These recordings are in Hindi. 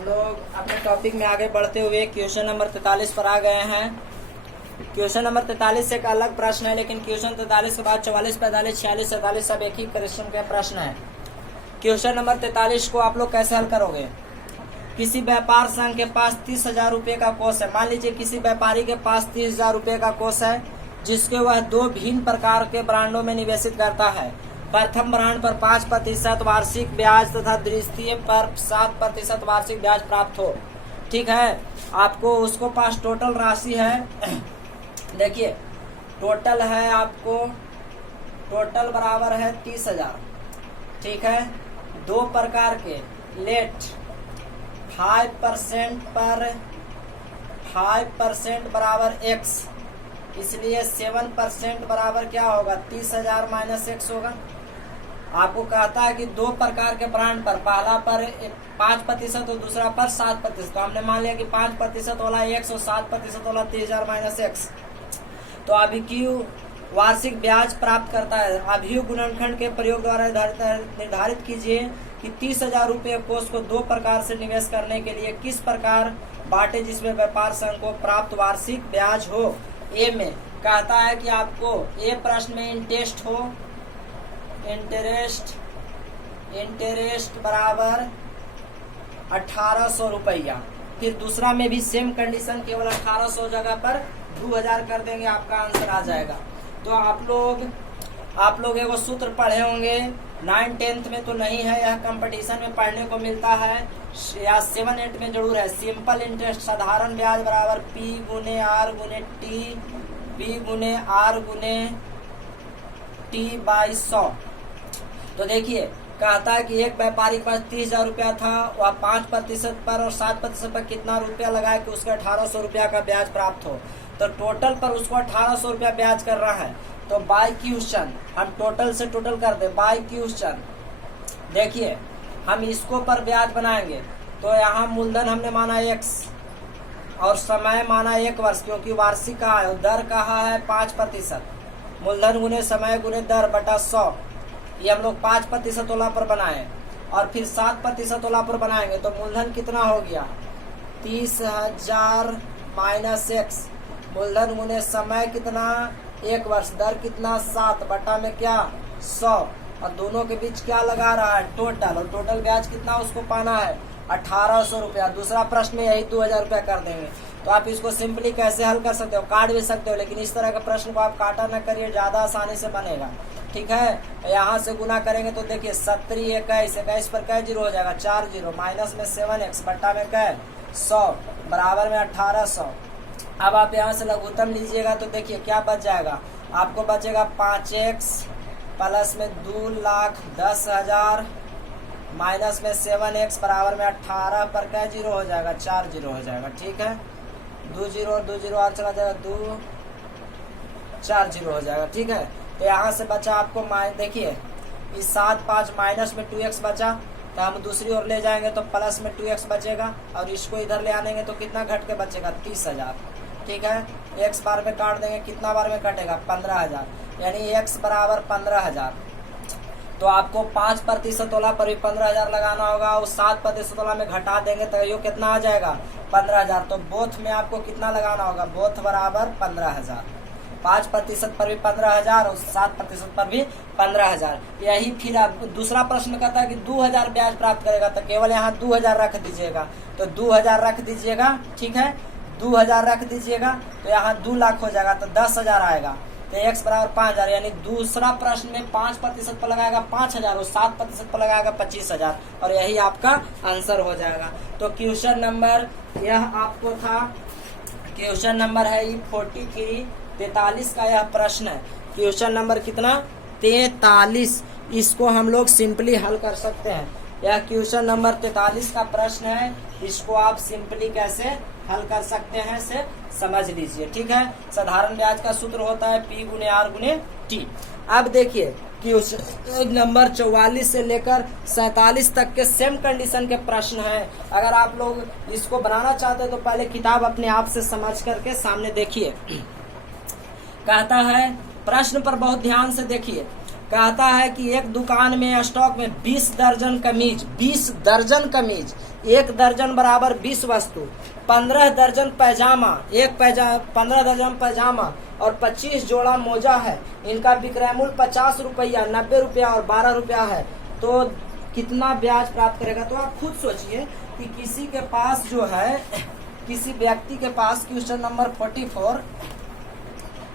हम लोग अपने टॉपिक में आगे बढ़ते हुए क्वेश्चन नंबर 43 पर आ गए हैं। क्वेश्चन नंबर 43 एक अलग प्रश्न है, लेकिन क्वेश्चन 43 के बाद 44, 45, 46, 47 सब एक ही किस्म के प्रश्न है। क्वेश्चन नंबर 43 को आप लोग कैसे हल करोगे? किसी व्यापार संघ के पास 30,000 रुपये का कोष है। मान लीजिए किसी व्यापारी के पास 30,000 रुपये का कोष है, जिसके वह दो भिन्न प्रकार के ब्रांडों में निवेशित करता है। प्रथम ब्रांड पर 5% वार्षिक ब्याज तथा द्वितीय पर 7% वार्षिक ब्याज प्राप्त हो। ठीक है, आपको उसको पास टोटल राशि है देखिए टोटल है, आपको टोटल बराबर है 30,000। ठीक है, दो प्रकार के लेट 5% पर 5% बराबर x, इसलिए 7% बराबर क्या होगा? 30,000 माइनस x होगा। आपको कहता है कि दो प्रकार के ब्रांड पर, पहला पर 5% और दूसरा पर 7%। तो हमने मान लिया कि 5% वाला x और 7% वाला 30,000 माइनस x। तो अभी क्यों वार्षिक ब्याज प्राप्त करता है? अभियोग गुणनखंड के प्रयोग द्वारा निर्धारित कीजिए कि 30,000 रुपये कोष को दो प्रकार से निवेश करने के लिए किस प्रकार बांटे जिसमें व्यापार संघ को प्राप्त वार्षिक ब्याज हो। ए में कहता है कि आपको ए प्रश्न में इंटरेस्ट बराबर 1,800 रुपया। फिर दूसरा में भी सेम कंडीशन, केवल 1,800 जगह पर 2,000 कर देंगे, आपका आंसर आ जाएगा। तो आप लोग एगो सूत्र पढ़े होंगे 9, 10th में तो नहीं है, यह कंपटीशन में पढ़ने को मिलता है, या 7, 8 में जरूर है। सिंपल इंटरेस्ट साधारण ब्याज बराबर P गुने R गुने T, P गुने R गुने T बाई 100। तो देखिए कहता है कि एक व्यापारी के पास 30,000 रुपया था, वह 5% पर और 7% पर कितना रुपया लगाए कि उसका 1,800 रुपया का ब्याज प्राप्त हो। तो टोटल पर उसको 1,800 रुपया ब्याज कर रहा है। तो बाई क्वेश्चन हम टोटल से टोटल कर दे। बाई क्वेश्चन देखिए हम इसको पर ब्याज बनाएंगे, तो यहाँ मूलधन हमने माना x और समय माना 1 वर्ष, क्योंकि वार्षिक कहा है, दर कहा है 5%। मूलधन गुने समय गुने दर बटा 100, ये हम लोग 5% वाला पर बनाए और फिर 7% वाला पर बनाएंगे। तो मूलधन कितना हो गया? 30,000 माइनस x, मूलधन गुने समय कितना? 1 वर्ष, दर कितना? 7 बटा में क्या? 100, और दोनों के बीच क्या लगा रहा है? टोटल, और टोटल ब्याज कितना उसको पाना है? 1,800 रुपया। दूसरा प्रश्न में यही 2,000 रुपया कर देंगे। तो आप इसको सिंपली कैसे हल कर सकते हो? काट भी सकते हो, लेकिन इस तरह के प्रश्न को आप काटा न करिए, ज्यादा आसानी से बनेगा। ठीक है, यहाँ से गुना करेंगे तो देखिए 70, 21 पर क्या जीरो हो जाएगा? 4 जीरो, माइनस में 7x बट्टा में क्या? 100 बराबर में 1,800। अब आप यहाँ से लघुत्तम लीजिएगा तो देखिए क्या बच जाएगा? आपको बचेगा 5x प्लस में 2,10,000 माइनस में 7x बराबर में 18 पर क्या जीरो हो जाएगा? 4 जीरो हो जाएगा। ठीक है, 2 जीरो और 2 जीरो और चला जाएगा, 2 4 जीरो हो जाएगा। ठीक है, तो यहाँ से बचा आपको देखिए इस 7 5 माइनस में 2x बचा, तो हम दूसरी ओर ले जाएंगे तो प्लस में 2x बचेगा, और इसको इधर ले आनेंगे तो कितना घट के बचेगा? 30,000। ठीक है, x बार में काट देंगे, कितना बार में कटेगा? 15,000, यानी x बराबर 15,000। तो आपको 5% वाला पर भी 15,000 लगाना होगा, और 7% वाला में घटा देंगे तो ये कितना आ जाएगा? 15,000। तो बोथ में आपको कितना लगाना होगा? बोथ बराबर 15,000। 5% पर भी 15,000 और 7% पर भी 15,000। यही फिर आप दूसरा प्रश्न कहता है कि 2,000 ब्याज प्राप्त करेगा, तो केवल यहाँ 2,000 रख दीजिएगा। तो 2,000 रख दीजिएगा। ठीक है, 2,000 रख दीजिएगा तो यहाँ 2 लाख हो जाएगा, तो 10,000 आएगा। तो x बराबर 5,000, यानी दूसरा प्रश्न में 5% पर लगाएगा 5,000 और 7% पर लगाएगा 25,000, और यही आपका आंसर हो जाएगा। तो क्वेश्चन नंबर यह आपको था, क्वेश्चन नंबर है 43 का यह प्रश्न है। क्वेश्चन नंबर कितना? 43। इसको हम लोग सिंपली हल कर सकते हैं। यह क्वेश्चन नंबर 43 का प्रश्न है, इसको आप सिंपली कैसे हल कर सकते हैं से समझ लीजिए। ठीक है, साधारण ब्याज का सूत्र होता है P गुने R गुने T। अब देखिए क्वेश्चन नंबर 44 से लेकर 47 तक के सेम कंडीशन के प्रश्न हैं। अगर आप लोग इसको बनाना चाहते हैं तो पहले किताब अपने आप से समझ करके सामने देखिए। कहता है प्रश्न पर बहुत ध्यान से देखिए। कहता है कि एक दुकान में स्टॉक में 20 दर्जन कमीज, 20 दर्जन कमीज, 1 दर्जन बराबर 20 वस्तु, 15 दर्जन पैजामा, 15 दर्जन पैजामा और 25 जोड़ा मोजा है। इनका विक्रय मूल्य 50 रुपया, 90 रुपया और 12 रुपया है। तो कितना ब्याज प्राप्त करेगा? तो आप खुद सोचिए कि किसी के पास जो है, किसी व्यक्ति के पास question number 44,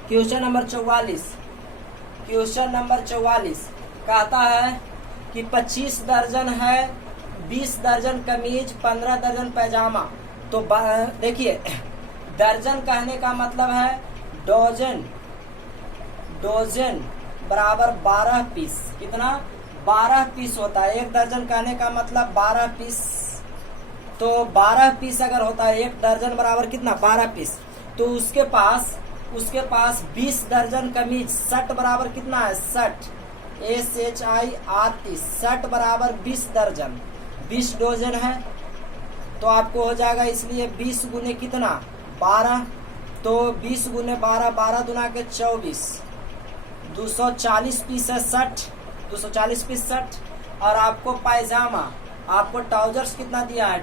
question number 44, question number 44 कहता है कि 25 दर्जन है, 20 दर्जन कमीज, 15 दर्जन पैजामा। तो देखिए, दर्जन कहने का मतलब है डोजन, डोजन बराबर 12 पीस। कितना? 12 पीस होता है। एक दर्जन कहने का मतलब 12 पीस। तो 12 पीस अगर होता है, एक दर्जन बराबर कितना? 12 पीस। तो उसके पास 20 दर्जन कमीज, 60 बराबर कितना है? 60, SHIRT, 60 बराबर 20 दर्जन, 20 डोजन है। तो आपको हो जाएगा, इसलिए 20 गुने कितना? 12। तो 20 गुने 12, 12 दुना के 24, 240 पीस है 60, 240 पीस 60। और आपको पायजामा, आपको ट्राउजर्स कितना दिया है?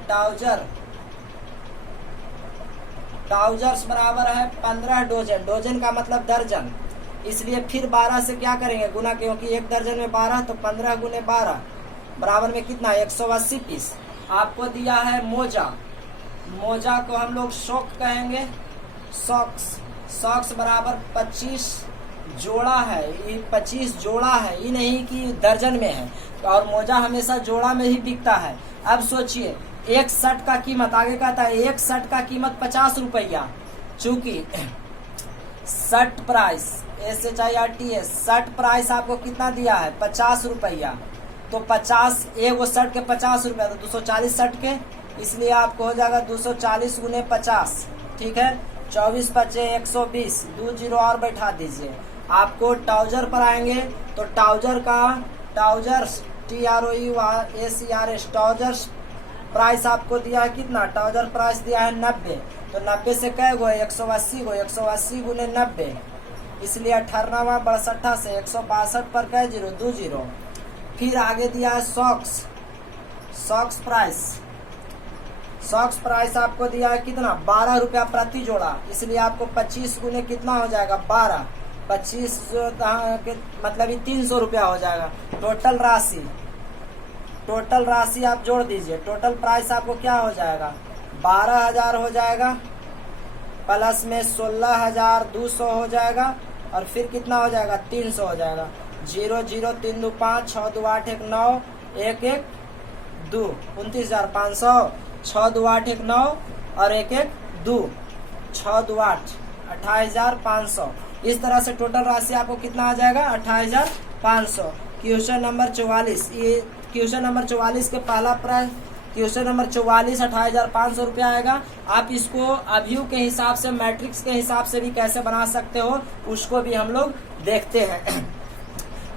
ट्राउजर्स बराबर है 15 डोजन, डोजन का मतलब दर्जन, इसलिए फिर 12 से क्या करेंगे? गुना, क्योंकि एक दर्जन में 12, तो 15 गुने 12 बराबर में कितना? 180 पीस। आपको दिया है मोजा, मोजा को हम लोग शॉक कहेंगे, सॉक्स, सॉक्स बराबर 25 जोड़ा है। ये 25 जोड़ा है, ये नहीं कि दर्जन में है। और मोजा हमेशा जोड़ा में ही बिकता है। अब सोचिए, एक शर्ट का कीमत, आगे कहता है एक शर्ट का कीमत 50 रुपया। चूंकि shirt price, SHIRT, shirt price आपको कितना दिया है? 50 रुपया। तो 50, एक वो शर्ट के 50 रुपया, तो 240 शर्ट के, इसलिए आपको हो जाएगा 240 गुने 50। ठीक है, 24 पचे 120, 2 जीरो और बैठा दीजिए। आपको ट्राउजर पर आएंगे तो ट्राउजर का, ट्राउजर्स TROUSERS, ट्राउजर्स प्राइस आपको दिया है कितना? ट्राउजर प्राइस दिया है 90। तो 90 से कै गो? 180 गो, 180 गुने 90, इसलिए 98 62 से 162 पर कै जीरो? 2 जीरो। फिर आगे दिया है socks, socks price, socks price आपको दिया है कितना? 12 रुपया प्रति जोड़ा, इसलिए आपको 25 गुने कितना हो जाएगा? 12, 25 मतलब ये 300 रुपया हो जाएगा। टोटल राशि, टोटल राशि आप जोड़ दीजिए, टोटल प्राइस आपको क्या हो जाएगा? 12,000 हो जाएगा, प्लस में 16,200 हो जाएगा, और फिर कितना हो जाएगा? 300 हो जाएगा। 0 0 3 2 5 6 2 8 1 9 1 1 2, 29,500, 6 2 8 1 9 और 1 1 2, 6 2 8, 28,500। इस तरह से टोटल राशि आपको कितना आ जाएगा? 28,500। क्वेश्चन नंबर 44, ये क्वेश्चन नंबर 44 के पहला प्राइस, क्वेश्चन नंबर 44 28,500 रुपया आएगा। आप इसको अभियू के हिसाब से, मैट्रिक्स के हिसाब से भी कैसे बना सकते हो, उसको भी हम लोग देखते हैं।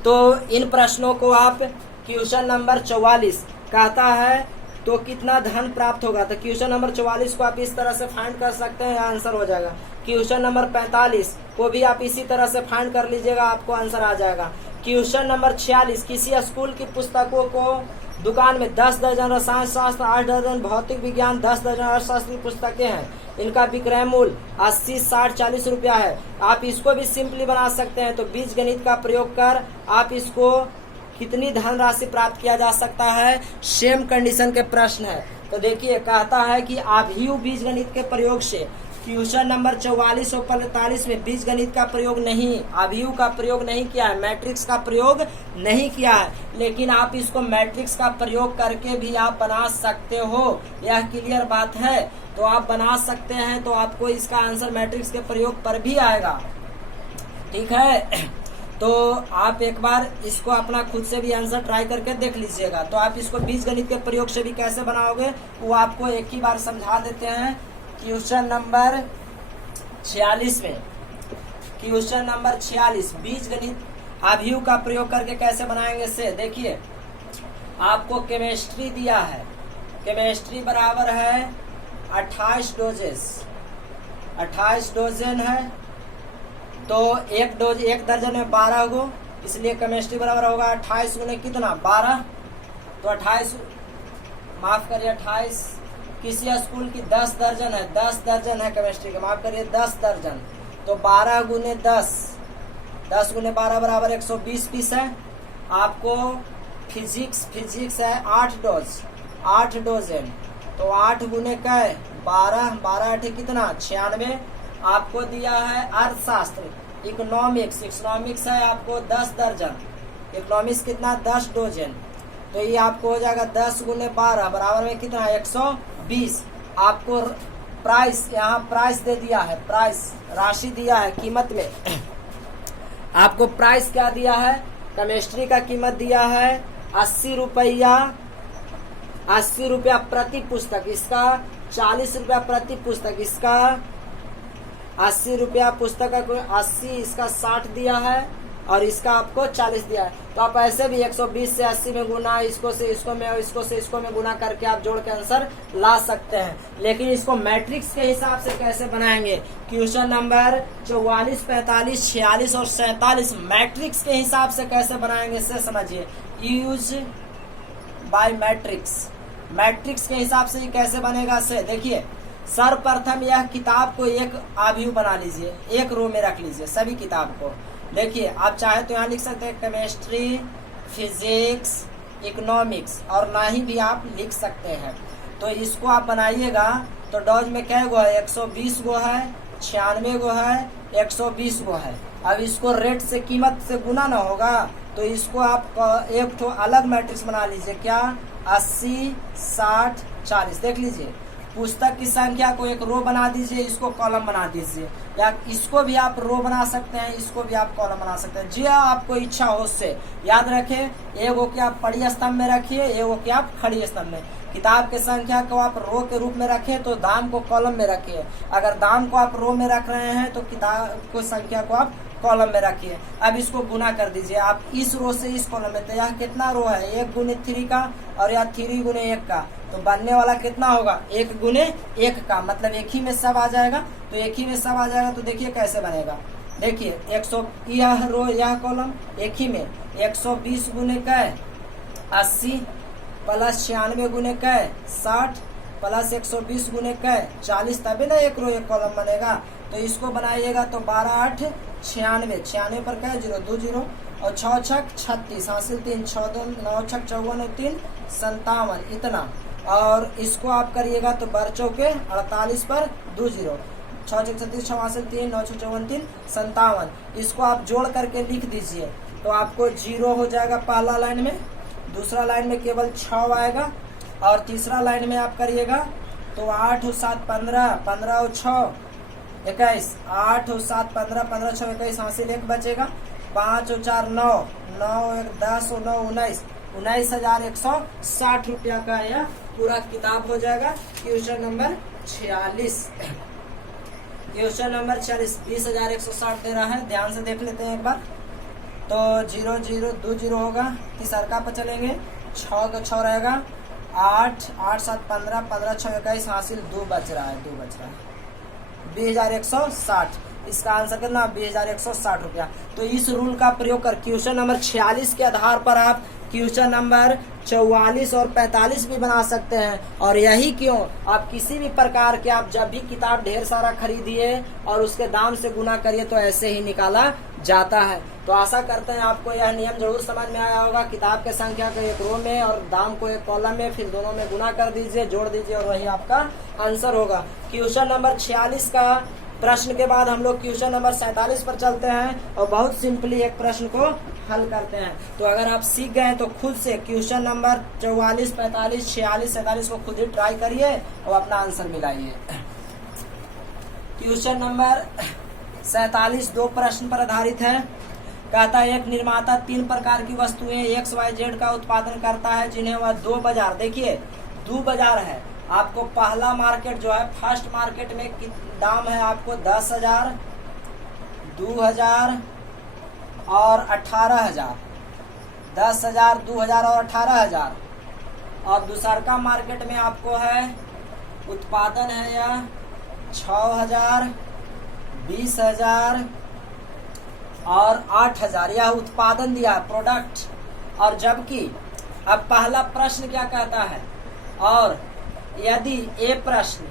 तो इन प्रश्नों को आप, क्वेश्चन नंबर 44 कहता है तो कितना धन प्राप्त होगा, तो क्वेश्चन नंबर 44 को आप इस तरह से फाइंड कर सकते हैं, आंसर हो जाएगा। क्वेश्चन नंबर 45 को भी आप इसी तरह से फाइंड कर लीजिएगा, आपको आंसर आ जाएगा। क्वेश्चन नंबर 46, किसी स्कूल की पुस्तकों को दुकान में 10 दर्जन रसायन शास्त्र, 8 दर्जन भौतिक विज्ञान, 10 दर्जन अर्थशास्त्र की पुस्तकें हैं। इनका विक्रय मूल्य 80, 60, 40 रुपया है। आप इसको भी सिंपली बना सकते हैं। तो बीज गणित का प्रयोग कर आप इसको कितनी धनराशि प्राप्त किया जा सकता है, सेम कंडीशन के प्रश्न है। तो देखिए, कहता है कि आभियु बीज गणित के प्रयोग से, क्वेश्चन नंबर 44 और 45 में बीज गणित का प्रयोग नहीं, आभियु का प्रयोग नहीं किया है, मैट्रिक्स का प्रयोग नहीं किया है, लेकिन आप इसको मैट्रिक्स का प्रयोग करके भी आप बना सकते हो। यह क्लियर बात है, तो आप बना सकते हैं। तो आपको इसका आंसर मैट्रिक्स के प्रयोग पर भी आएगा। ठीक है, तो आप एक बार इसको अपना खुद से भी आंसर ट्राई करके देख लीजिएगा। तो आप इसको बीज गणित के प्रयोग से भी कैसे बनाओगे, वो आपको एक ही बार समझा देते हैं। क्वेश्चन नंबर 46 में, क्वेश्चन नंबर 46 बीज गणित आभियु का प्रयोग करके कैसे बनाएंगे से देखिए, आपको केमिस्ट्री दिया है, केमिस्ट्री बराबर है 28 डोजेस, 28 डोजन है। तो एक दर्जन में 12 गो, इसलिए केमिस्ट्री बराबर होगा 28 गुने कितना 12। तो 28, माफ करिए 28, किसी स्कूल की 10 दर्जन है, 10 दर्जन है केमिस्ट्री के, माफ करिए 10 दर्जन। तो 12 गुने 10, 10 गुने 12 बराबर 120 पीस है। आपको फिजिक्स है 8 डोज, 8 डोजन। तो 8 गुने कै 12, 12 8 कितना 96। आपको दिया है अर्थशास्त्र, इकोनॉमिक्स है आपको 10 दर्जन, इकोनॉमिक्स कितना 10 डोजन। तो ये आपको हो जाएगा 10 गुने 12 बराबर में कितना 120। आपको प्राइस, यहाँ प्राइस दे दिया है, प्राइस राशि दिया है कीमत में। आपको प्राइस क्या दिया है, केमिस्ट्री का कीमत दिया है 80 रुपया, 80 रुपया प्रति पुस्तक, इसका 40 रुपया प्रति पुस्तक, इसका 80 रुपया पुस्तक का 80, इसका 60 दिया है और इसका आपको 40 दिया है। तो आप ऐसे भी 120 से 80 में गुना, इसको से इसको में और इसको से इसको में गुना करके आप जोड़ के आंसर ला सकते हैं। लेकिन इसको मैट्रिक्स के हिसाब से कैसे बनाएंगे, क्वेश्चन नंबर 44, 45, 46 और 47 मैट्रिक्स के हिसाब से कैसे बनाएंगे इससे समझिए। यूज बाय मैट्रिक्स, मैट्रिक्स के हिसाब से ये कैसे बनेगा से देखिए। सर्वप्रथम यह किताब को एक आव्यूह बना लीजिए, एक रो में रख लीजिए सभी किताब को। देखिए आप चाहे तो यहाँ लिख सकते हैं केमिस्ट्री, फिजिक्स, इकोनॉमिक्स और ना ही भी आप लिख सकते हैं। तो इसको आप बनाइएगा तो डॉज में क्या गो है 120 गो है, 96 गो है, 120 गो है। अब इसको रेट से कीमत से गुना ना होगा तो इसको आप एक तो अलग मैट्रिक्स बना लीजिए। क्या 80, 60, 40 देख लीजिए। पुस्तक की संख्या को एक रो बना दीजिए, इसको कॉलम बना दीजिए, या इसको भी आप रो बना सकते हैं, इसको भी आप कॉलम बना सकते हैं, जो आपको इच्छा हो उससे। याद रखें एगो के आप पड़ी स्तंभ में रखिए, एगो के आप खड़ी स्तंभ में। किताब के संख्या को आप रो के रूप में रखें तो दाम को कॉलम में रखिए। अगर दाम को आप रो में रख रहे हैं तो किताब को संख्या को आप कॉलम में रखिए। अब इसको गुना कर दीजिए आप इस रो से इस कॉलम में। तो यह कितना रो है 1 गुने 3 का और यह 3 गुने 1 का। तो बनने वाला कितना होगा 1 गुने 1 का, मतलब एक ही में सब आ जाएगा। तो एक ही में सब आ जाएगा तो देखिए कैसे बनेगा। देखिए 100 यह रो यह कॉलम एक ही में 120 गुने का 80 प्लस 96 गुने का 60 प्लस 120 गुने का 40, तभी ना एक रो एक कॉलम बनेगा। तो इसको बनाइएगा तो 12 8 96, 96 पर क्या 0 2 0 और 6 6 36 हासिल 3 6 2 9 6 54 और 3 57 इतना। और इसको आप करिएगा तो 12 चौके 48 पर 2 0 6 6 36 6 हासिल 3 9 6 54 3 57। इसको आप जोड़ करके लिख दीजिए तो आपको 0 हो जाएगा पहला लाइन में, दूसरा लाइन में केवल 6 आएगा और तीसरा लाइन में आप करिएगा तो 8 और 7 15 15 और 6 21 8 और 7 15 15 6 21 हासिल 1 बचेगा 5 और 4 9 9 1 10 और 9 19 19,160 रुपया का यह पूरा किताब हो जाएगा। क्वेश्चन नंबर 46, क्वेश्चन नंबर 46 20,160 दे रहा है, ध्यान से देख लेते हैं एक बार। तो 0 0 2 0 होगा, तीसरका पर चलेंगे 6 का 6 रहेगा 8 8 7 15 15 6 21 हासिल 2 बच रहा है 20,160। इसका आंसर कितना 20,160 रुपया। तो इस रूल का प्रयोग कर क्वेश्चन नंबर 46 के आधार पर आप क्वेश्चन नंबर 44 और 45 भी बना सकते हैं। और यही क्यों, आप किसी भी प्रकार के आप जब भी किताब ढेर सारा खरीदिए और उसके दाम से गुना करिए तो ऐसे ही निकाला जाता है। तो आशा करते हैं आपको यह नियम जरूर समझ में आया होगा। किताब के संख्या को एक रो में और दाम को एक कॉलम में, फिर दोनों में गुना कर दीजिए, जोड़ दीजिए और वही आपका आंसर होगा। क्वेश्चन नंबर 46 का प्रश्न के बाद हम लोग क्वेश्चन नंबर 47 पर चलते हैं और बहुत सिंपली एक प्रश्न को हल करते हैं। तो अगर आप सीख गए तो खुद से क्वेश्चन नंबर 44 45 46 47 को खुद ही ट्राई करिए और अपना आंसर मिलाइए। क्वेश्चन नंबर 47 2 प्रश्न पर आधारित है। कहता है एक निर्माता 3 प्रकार की वस्तुएं XYZ का उत्पादन करता है जिन्हें वह 2 बाजार, देखिए 2 बाजार है। आपको पहला मार्केट जो है फर्स्ट मार्केट में दाम है आपको 10,000, 2,000 और 18,000, 10,000, 2,000 और 18,000। और दूसरा मार्केट में आपको है उत्पादन है यह 6,000, 20,000 और 8,000 यह उत्पादन दिया है, प्रोडक्ट। और जबकि अब पहला प्रश्न क्या कहता है, और यदि ए प्रश्न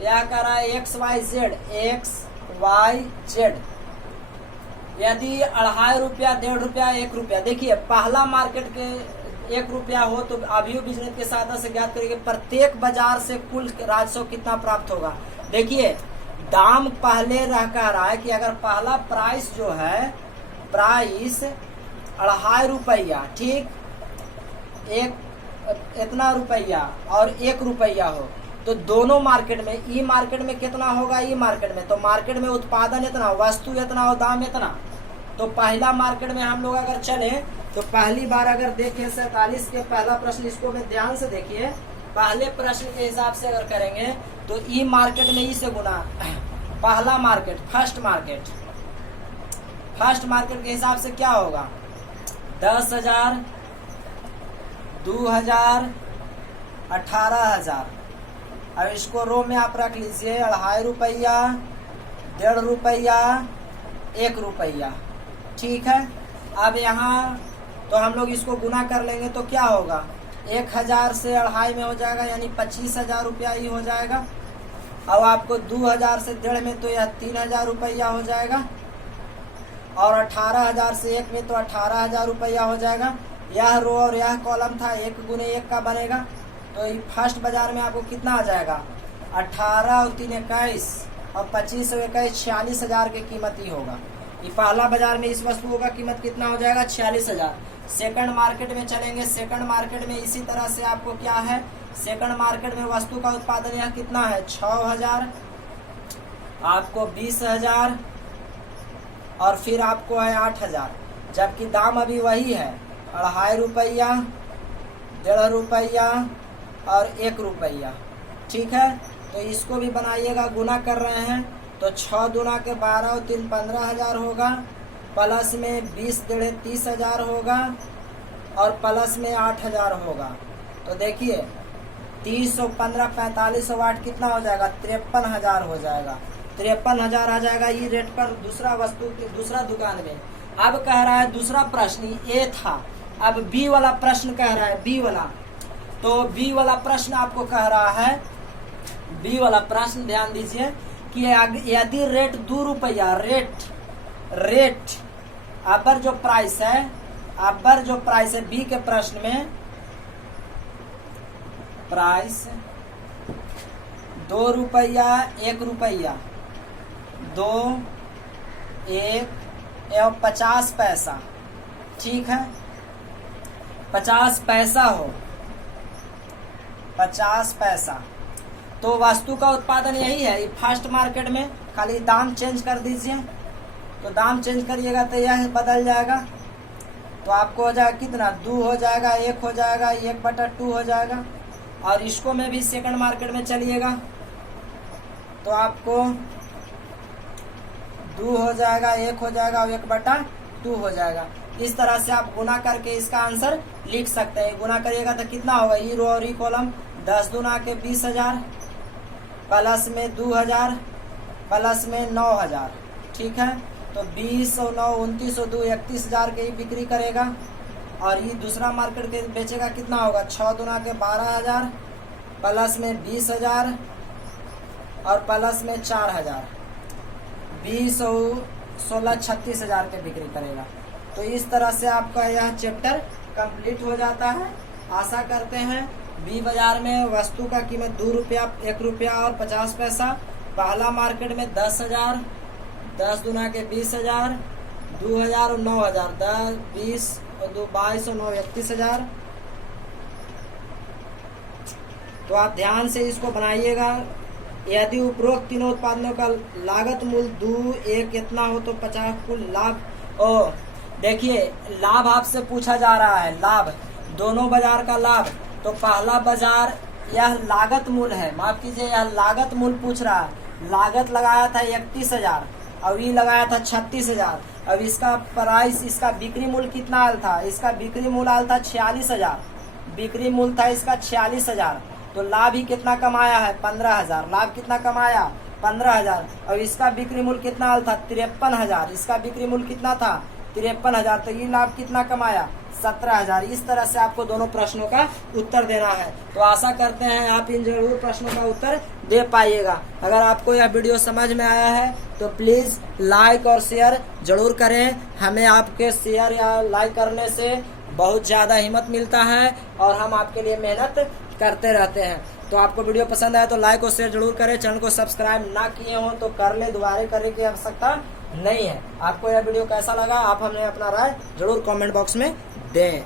क्या कह रहा है, एक्स वाई जेड, यदि 2.5 रुपया, 1.5 रुपया, 1 रुपया। देखिए पहला मार्केट के 1 रुपया हो तो अभी बिजनेस के सहायता से ज्ञात करेंगे प्रत्येक बाजार से कुल राजस्व कितना प्राप्त होगा। देखिए दाम पहले कह रहा है कि अगर पहला प्राइस जो है, प्राइस 2.5 रुपया, ठीक, इतना रुपया और 1 रुपया हो, तो दोनों मार्केट में, ई मार्केट में कितना होगा, ई मार्केट में, तो मार्केट में उत्पादन इतना, वस्तु इतना और दाम इतना। तो पहला मार्केट में हम लोग अगर चले तो पहली बार अगर देखें 47 के पहला प्रश्न, इसको में ध्यान से देखिए, पहले प्रश्न के हिसाब से अगर करेंगे तो ई मार्केट में ई से गुना, पहला मार्केट, फर्स्ट मार्केट के हिसाब से क्या होगा, 10,000, 2,000, 18,000। अब इसको रो में आप रख लीजिए, 2.5 रुपया, 1.5 रुपया, 1 रुपया, ठीक है। अब यहाँ तो हम लोग इसको गुना कर लेंगे तो क्या होगा, 1,000 से 2.5 में हो जाएगा, यानी 25,000 रुपया ही हो जाएगा। अब आपको 2,000 से 1.5 में तो यह 3,000 रुपया हो जाएगा, और 18,000 से 1 में तो 18,000 रुपया हो जाएगा। यह रो और यह कॉलम था, 1 गुने 1 का बनेगा, तो फर्स्ट बाजार में आपको कितना आ जाएगा, 18 और 3 21 और 25 और 21 46,000 की कीमत ही होगा। ये पहला बाजार में इस वस्तु का कीमत कितना हो जाएगा, 46,000। सेकंड मार्केट में चलेंगे, सेकंड मार्केट में इसी तरह से आपको क्या है, सेकंड मार्केट में वस्तु का उत्पादन यहाँ कितना है, 6,000, आपको 20,000 और फिर आपको है 8,000, जबकि दाम अभी वही है, 2.5 रुपया, 1.5 रुपया और 1 रुपया, ठीक है। तो इसको भी बनाइएगा, गुना कर रहे हैं तो 6 दूना के 12 और 3 15,000 होगा, प्लस में 20 डेढ़े 30,000 होगा, और प्लस में 8,000 होगा। तो देखिए 30 और 15 45 और 8 कितना हो जाएगा, 53,000 हो जाएगा, 53,000 आ जाएगा ये रेट पर दूसरा वस्तु की दूसरा दुकान में। अब कह रहा है दूसरा प्रश्न, ए था, अब बी वाला प्रश्न कह रहा है, बी वाला, तो बी वाला प्रश्न आपको कह रहा है, बी वाला प्रश्न ध्यान दीजिए कि यदि रेट 2 रुपया, रेट अबर जो प्राइस है, बी के प्रश्न में प्राइस 2 रुपया, 1 रुपया, 2, 1 और 50 पैसा, ठीक है, 50 पैसा हो, 50 पैसा। तो वस्तु का उत्पादन यही है, फर्स्ट मार्केट में खाली दाम चेंज कर दीजिए, तो दाम चेंज करिएगा तो यह बदल जाएगा, तो आपको हो जाएगा कितना, 2 हो जाएगा, 1 हो जाएगा, 1/2 हो जाएगा। और इसको में भी सेकंड मार्केट में चलिएगा तो आपको 2 हो जाएगा, 1 हो जाएगा और 1/2 हो जाएगा। इस तरह से आप गुना करके इसका आंसर लिख सकते हैं। गुना करिएगा तो कितना होगा, ई रो और ई कॉलम, 10 दूना के 20,000, प्लस में 2,000, प्लस में 9,000, ठीक है। तो 20 और 9 29 और 2 31,000 के ही बिक्री करेगा। और ये दूसरा मार्केट के बेचेगा कितना होगा, 6 दूना के 12,000, प्लस में 20,000 और प्लस में 4,000, 20 और 16 36,000 के बिक्री करेगा। तो इस तरह से आपका यह चैप्टर कंप्लीट हो जाता है। आशा करते हैं बी बाजार में वस्तु का कीमत 2 रुपया, 1 रुपया और 50 पैसा, पहला मार्केट में 10,000, 10 दूना के 20,000, 2,000 और 9,000, 10 20 और 2 22 और 9 31,000। तो आप ध्यान से इसको बनाइएगा। यदि उपरोक्त तीनों उत्पादनों का लागत मूल्य 2 1 इतना हो तो 50 कुल लाभ। ओ देखिए लाभ आपसे पूछा जा रहा है, लाभ दोनों बाजार का लाभ। तो पहला बाजार यह लागत मूल्य है, माफ कीजिए यह लागत मूल्य पूछ रहा है। लागत लगाया था 31,000 और ये लगाया था 36,000। अब इसका प्राइस, इसका बिक्री मूल्य कितना आया था, इसका बिक्री मूल्य आया था 46,000, बिक्री मूल्य था इसका 46,000। तो लाभ ही कितना कमाया है, 15,000। लाभ कितना कमाया, 15,000। और इसका बिक्री मूल्य कितना था 53,000। इसका बिक्री मूल्य कितना था 53,000। तो ये लाभ कितना कमाया 17,000। इस तरह से आपको दोनों प्रश्नों का उत्तर देना है। तो आशा करते हैं आप इन जरूर प्रश्नों का उत्तर दे पाइएगा। अगर आपको यह वीडियो समझ में आया है तो प्लीज लाइक और शेयर जरूर करें। हमें आपके शेयर या लाइक करने से बहुत ज्यादा हिम्मत मिलता है और हम आपके लिए मेहनत करते रहते हैं। तो आपको वीडियो पसंद आया तो लाइक और शेयर जरूर करें। चैनल को सब्सक्राइब ना किए हो तो कर ले, दोबारा करने की आवश्यकता नहीं है। आपको यह वीडियो कैसा लगा आप हमें अपना राय जरूर कमेंट बॉक्स में दें।